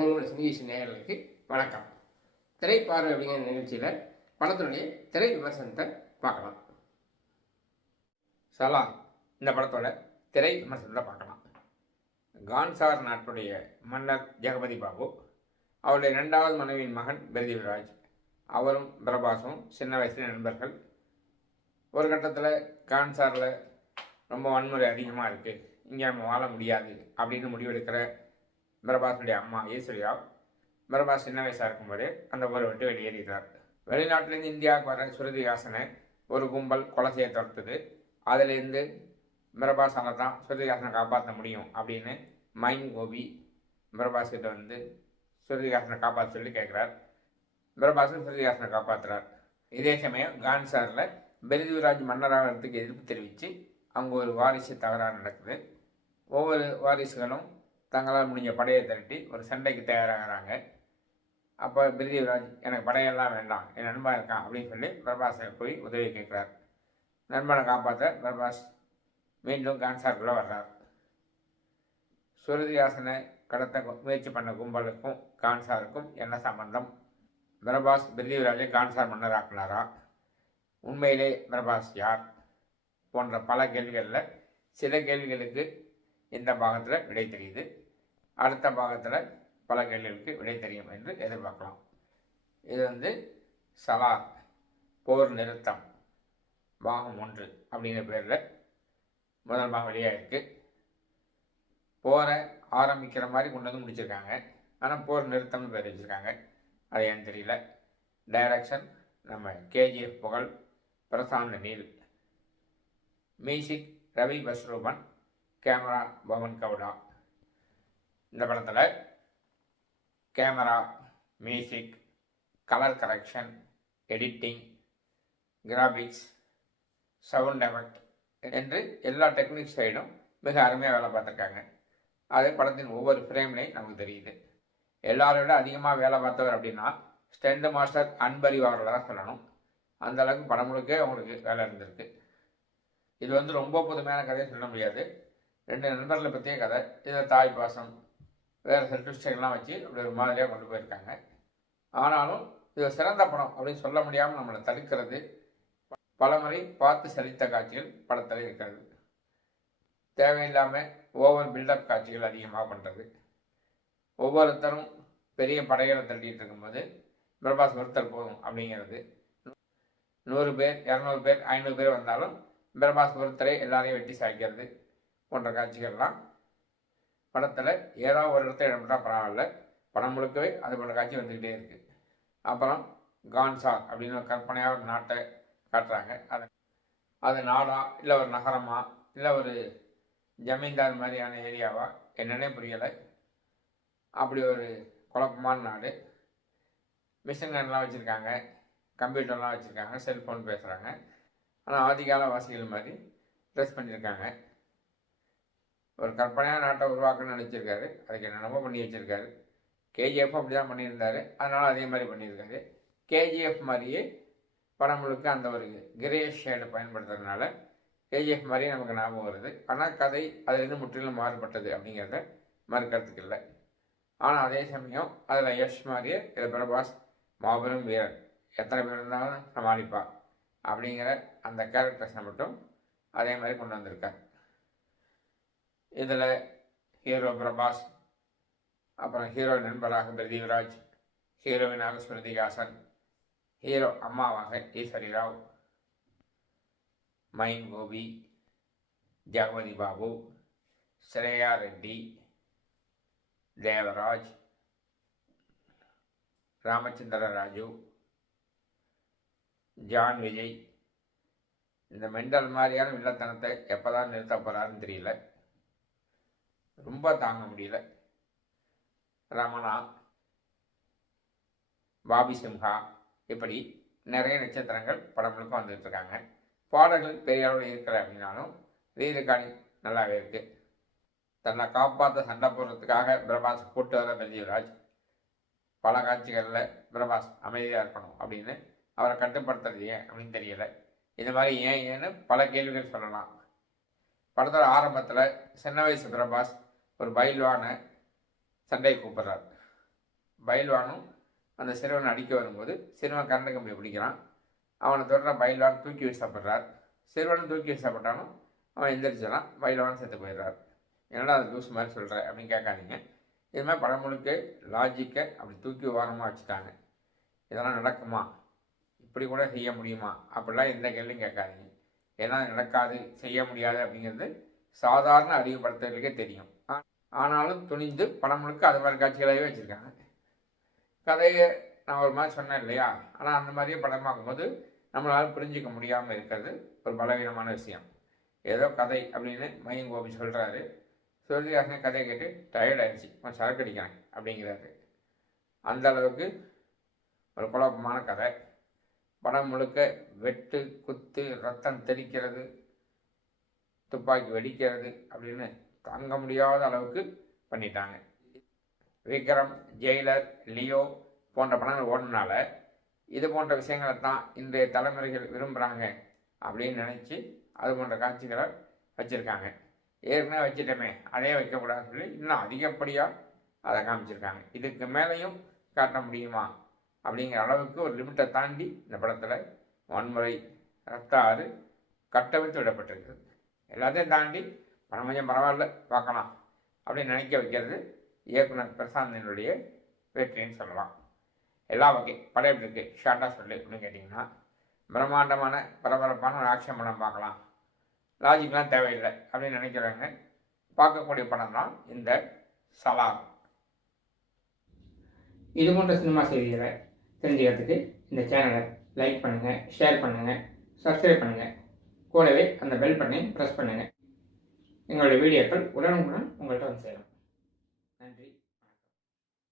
உலகங்கள் சினிவீசி நேயர்களுக்கு வணக்கம். திரைப்பார்வை அப்படிங்கிற நிகழ்ச்சியில் படத்தினுடைய திரை விமர்சனத்தை பார்க்கலாம். சலார் இந்த படத்தோட திரை விமர்சனத்தை பார்க்கலாம். கான்சார் நாட்டுடைய மன்னர் ஜெகபதி பாபு, அவருடைய 2வது மனைவியின் மகன் பிருத்திவிராஜ், அவரும் பிரபாஸும் சின்ன வயசுல நண்பர்கள். ஒரு கட்டத்தில் கான்சாரில் ரொம்ப வன்முறை அதிகமாக இருக்குது, இங்கே நம்ம வாழ முடியாது அப்படின்னு முடிவெடுக்கிற பிரபாஸுடைய அம்மா ஈஸ்வரியாவ், பிரபாஸ் சின்ன வயசாக இருக்கும்போது அந்த ஊரை விட்டு வெளியேறிட்டார். வெளிநாட்டிலேருந்து இந்தியாவுக்கு வர ஸ்ருதிஹாசனை ஒரு கும்பல் கொலை செய்ய துரத்துது. அதிலேருந்து பிரபாஸால் தான் ஸ்ருதிஹாசனை காப்பாற்ற முடியும் அப்படின்னு மைன் கோபி பிரபாஸ் கிட்ட வந்து ஸ்ருதிஹாசனை காப்பாற்ற சொல்லி கேட்குறார். பிரபாஸும் ஸ்ருதிஹாசனை காப்பாற்றுறார். இதே சமயம் கான்சாரில் பிருத்திவிராஜ் மன்னராகிறதுக்கு எதிர்ப்பு தெரிவித்து அங்கே ஒரு வாரிசு தகராறு நடக்குது. ஒவ்வொரு வாரிசுகளும் தங்களால் முடிஞ்ச படையை திரட்டி ஒரு சண்டைக்கு தயாராகிறாங்க. அப்போ பிருத்திவிராஜ் எனக்கு படையெல்லாம் வேண்டாம், என் நண்பன் இருக்கான் அப்படின்னு சொல்லி பிரபாஸை போய் உதவி கேட்குறார். நண்பனை காப்பாற்ற பிரபாஸ் மீண்டும் கான்சாருக்குள்ளே வர்றார். ஸ்ருதிஹாசனை கடத்த முயற்சி பண்ண கும்பலுக்கும் கான்சாருக்கும் என்ன சம்பந்தம்? பிரபாஸ் பிருத்திவிராஜை கான்சார் மன்னராக்குனாரா? உண்மையிலே பிரபாஸ் யார்? போன்ற பல கேள்விகளில் சில கேள்விகளுக்கு இந்த பாகத்தில் விடை தெரியுது. அடுத்த பாகத்தில் பல கேள்விகளுக்கு விடை தெரியும் என்று எதிர்பார்க்கலாம். இது சலார் போர் நிறுத்தம் பாகம் 1 அப்படிங்கிற பேரில் முதல் பாகம் வெளியாகிருக்கு. போரை ஆரம்பிக்கிற மாதிரி கொண்டு வந்து முடிச்சிருக்காங்க. ஆனால் போர் நிறுத்தம்னு பேர் வச்சுருக்காங்க. அது ஏன்னு தெரியல. டைரக்ஷன் நம்ம கேஜிஎஃப் புகழ், பிரசாந்த் நீல். மியூசிக் ரவி பஸ்ரூபன், கேமரா பவன் கவுடா. இந்த படத்தில் camera, music, colour correction, editing, graphics, sound effect என்று எல்லா டெக்னிக் சைடும் மிக அருமையாக வேலை பார்த்துருக்காங்க. அது படத்தின் ஒவ்வொரு ஃப்ரேம்லையும் நமக்கு தெரியுது. எல்லாரை விட அதிகமாக வேலை பார்த்தவர் அப்படின்னா ஸ்டண்ட் மாஸ்டர் அன்பறிவு அவர்களை தான் சொல்லணும். அந்தளவுக்கு படம் முழுக்க அவங்களுக்கு வேலை இருந்திருக்கு. இது ரொம்ப புதுமையான கதையை சொல்ல முடியாது. 2 நண்பர்களை பற்றிய கதை. இதில் தாய் பாசம், வேறு சில ட்விஸ்டெல்லாம் வச்சு அப்படி ஒரு மாதிரியாக கொண்டு போயிருக்காங்க. ஆனாலும் இது சிறந்த படம் அப்படின்னு சொல்ல முடியாமல் நம்மளை தடுக்கிறது பல முறை பார்த்து சலித்த காட்சிகள் படத்தில் இருக்கிறது. தேவையில்லாமல் ஓவர் பில்டப் காட்சிகள் அதிகமாக பண்ணுறது. ஒவ்வொருத்தரும் பெரிய படைகளை தட்டிகிட்டு இருக்கும்போது பிரபாஸ் ஒருத்தர் போதும் அப்படிங்கிறது. 100 பேர், 200 பேர், 500 பேர் வந்தாலும் பிரபாஸ் ஒருத்தரை எல்லாரையும் வெட்டி சாய்க்கிறது போன்ற காட்சிகள்லாம் படத்தில் ஏதாவது ஒரு இடத்துல இடம்பெற்றால் பரவாயில்ல, படம் முழுக்கவே அது போன்ற காட்சி வந்துக்கிட்டே இருக்குது. அப்புறம் கான்சார் அப்படின்னு ஒரு கற்பனையாக ஒரு நாட்டை காட்டுறாங்க. அது நாடா இல்லை ஒரு நகரமா இல்லை ஒரு ஜமீன்தார் மாதிரியான ஏரியாவா என்னன்னே புரியலை. அப்படி ஒரு குழப்பமான நாடு. மிஷின் கன்லாம் வச்சுருக்காங்க, கம்ப்யூட்டர்லாம் வச்சுருக்காங்க, செல்ஃபோன் பேசுகிறாங்க. ஆனால் ஆதிகால வாசிகள் மாதிரி ட்ரெஸ் பண்ணியிருக்காங்க. ஒரு கற்பனையான நாட்டை உருவாக்கணும்னு நினச்சிருக்காரு. அதுக்கு என்னென்னமோ பண்ணி வச்சுருக்காரு. கேஜிஎஃப் அப்படி தான் பண்ணியிருந்தார், அதனால் அதே மாதிரி பண்ணியிருக்காரு. கேஜிஎஃப் மாதிரியே படம் முழுக்க அந்த ஒரு கிரே ஷேடை பயன்படுத்துறதுனால கேஜிஎஃப் மாதிரியே நமக்கு ஞாபகம் வருது. ஆனால் கதை அதிலிருந்து முற்றிலும் மாறுபட்டது அப்படிங்கிறத மறுக்கிறதுக்கு இல்லை. ஆனால் அதே சமயம் அதில் யஷ் மாதிரியே இதில் பிரபாஸ் மாபெரும் வீரர், எத்தனை பேர் இருந்தாலும் சமாளிப்பா அப்படிங்கிற அந்த கேரக்டர்ஸை மட்டும் அதே மாதிரி கொண்டு வந்திருக்கார். இதில் ஹீரோ பிரபாஸ், அப்புறம் ஹீரோ நண்பராக பிருத்திவிராஜ், ஹீரோயினாக ஸ்ருதிஹாசன், ஹீரோ அம்மாவாக ஈஸ்வரி ராவ், மைன் கோபி, ஜெகபதி பாபு, ஸ்ரேயா ரெட்டி, தேவராஜ், ராமச்சந்திர ராஜு, ஜான் விஜய். இந்த மெண்டல் மாதிரியான வில்லத்தனத்தை எப்போ தான் நிறுத்த போகிறாருன்னு தெரியல. ரொம்ப தாங்க முடியல. ரமணா, பாபி சிம்ஹா, இப்படி நிறைய நட்சத்திரங்கள் படம் முழுக்க வந்துட்டுருக்காங்க. பாடல்கள் பெரிய அளவில் இருக்கலை அப்படின்னாலும் ரீரெக்கார்டிங் நல்லாவே இருக்குது. தன்னை காப்பாற்ற சண்டை போடுறதுக்காக பிரபாஸ் கூட்டு வர பிருத்திவிராஜ் பல காட்சிகளில் பிரபாஸ் அமைதியாக இருக்கணும் அப்படின்னு அவரை கட்டுப்படுத்துறது ஏன் அப்படின்னு தெரியலை. இது மாதிரி ஏன்னு பல கேள்விகள் சொல்லலாம். படத்தோட ஆரம்பத்தில் சின்ன வயசு பிரபாஸ் ஒரு பயில்வான சண்டை கூப்பிட்றார். பயில்வானும் அந்த சிறுவனை அடிக்க வரும்போது சிறுவன் கரண்ட் கம்பியை பிடிக்கிறான். அவனை தொடர பயில்வான் தூக்கி வீசப்படுறார். சிறுவனும் தூக்கி வீசப்பட்டாலும் அவன் எந்திரிச்சான். பயில்வான் செத்து போயிடுறார். என்னடா அது லூஸ் மாதிரி சொல்கிற அப்படின்னு கேட்காதீங்க. இது மாதிரி படம் முழுக்க லாஜிக்கை அப்படி தூக்கி ஓரமாக வச்சுட்டாங்க. இதெல்லாம் நடக்குமா, இப்படி கூட செய்ய முடியுமா அப்படிலாம் எந்த கேள்வியும் கேட்காதீங்க. ஏன்னா நடக்காது, செய்ய முடியாது அப்படிங்கிறது சாதாரண அறிவுப்படுத்துறதுக்கே தெரியும். ஆனாலும் துணிந்து படம் முழுக்க அது மாதிரி காட்சிகளாகவே வச்சுருக்காங்க. கதையை நான் ஒரு மாதிரி சொன்னேன் இல்லையா, ஆனால் அந்த மாதிரியே படம் பார்க்கும்போது நம்மளால் புரிஞ்சிக்க முடியாமல் இருக்கிறது ஒரு பலவீனமான விஷயம். ஏதோ கதை அப்படின்னு மயம் கோபி சொல்கிறாரு. சிவகாசினை கதையை கேட்டு டயர்ட் ஆகிடுச்சு, நான் சரக்கு அடிக்கிறேன் அப்படிங்கிறாரு. அந்த அளவுக்கு ஒரு குழப்பமான கதை. படம் முழுக்க வெட்டு, குத்து, ரத்தம் தெறிக்கிறது, துப்பாக்கி வெடிக்கிறது அப்படின்னு தாங்க முடியாத அளவுக்கு பண்ணிட்டாங்க. விக்ரம், ஜெயிலர், லியோ போன்ற படங்கள் ஓடினால இது போன்ற விஷயங்களை தான் இன்றைய தலைமுறைகள் விரும்புகிறாங்க அப்படின்னு நினச்சி அது போன்ற காட்சிகளை வச்சுருக்காங்க. ஏற்கனவே வச்சுட்டோமே அதே வைக்கக்கூடாதுன்னு சொல்லி இன்னும் அதிகப்படியாக அதை காமிச்சிருக்காங்க. இதுக்கு மேலேயும் காட்ட முடியுமா அப்படிங்கிற அளவுக்கு ஒரு லிமிட்டை தாண்டி இந்த படத்தில் வன்முறை, ரத்த ஆறு கட்டவிழ்த்து விடப்பட்டிருக்குது. எல்லாத்தையும் தாண்டி படம் கொஞ்சம் பரவாயில்ல பார்க்கலாம் அப்படின்னு நினைக்க வைக்கிறது இயக்குனர் பிரசாந்தினுடைய வெற்றின்னு சொல்லலாம். எல்லா வகை படம் எப்படி இருக்குது ஷார்ட்டாக சொல்லு அப்படின்னு கேட்டிங்கன்னா, பிரம்மாண்டமான பரபரப்பான ஒரு ஆக்ஷன் படம் பார்க்கலாம், லாஜிக்லாம் தேவையில்லை அப்படின்னு நினைக்கிறவங்க பார்க்கக்கூடிய படம் தான் இந்த சலார். இது போன்ற சினிமா செய்திகளை தெரிஞ்சுக்கிறதுக்கு இந்த சேனலை லைக் பண்ணுங்கள், ஷேர் பண்ணுங்கள், சப்ஸ்கிரைப் பண்ணுங்கள். கூடவே அந்த பெல் பட்டனையும் ப்ரெஸ் பண்ணுங்கள். எங்களுடைய வீடியோக்கள் உடனுக்குடன் உங்கள்கிட்ட வந்து சேரும். நன்றி.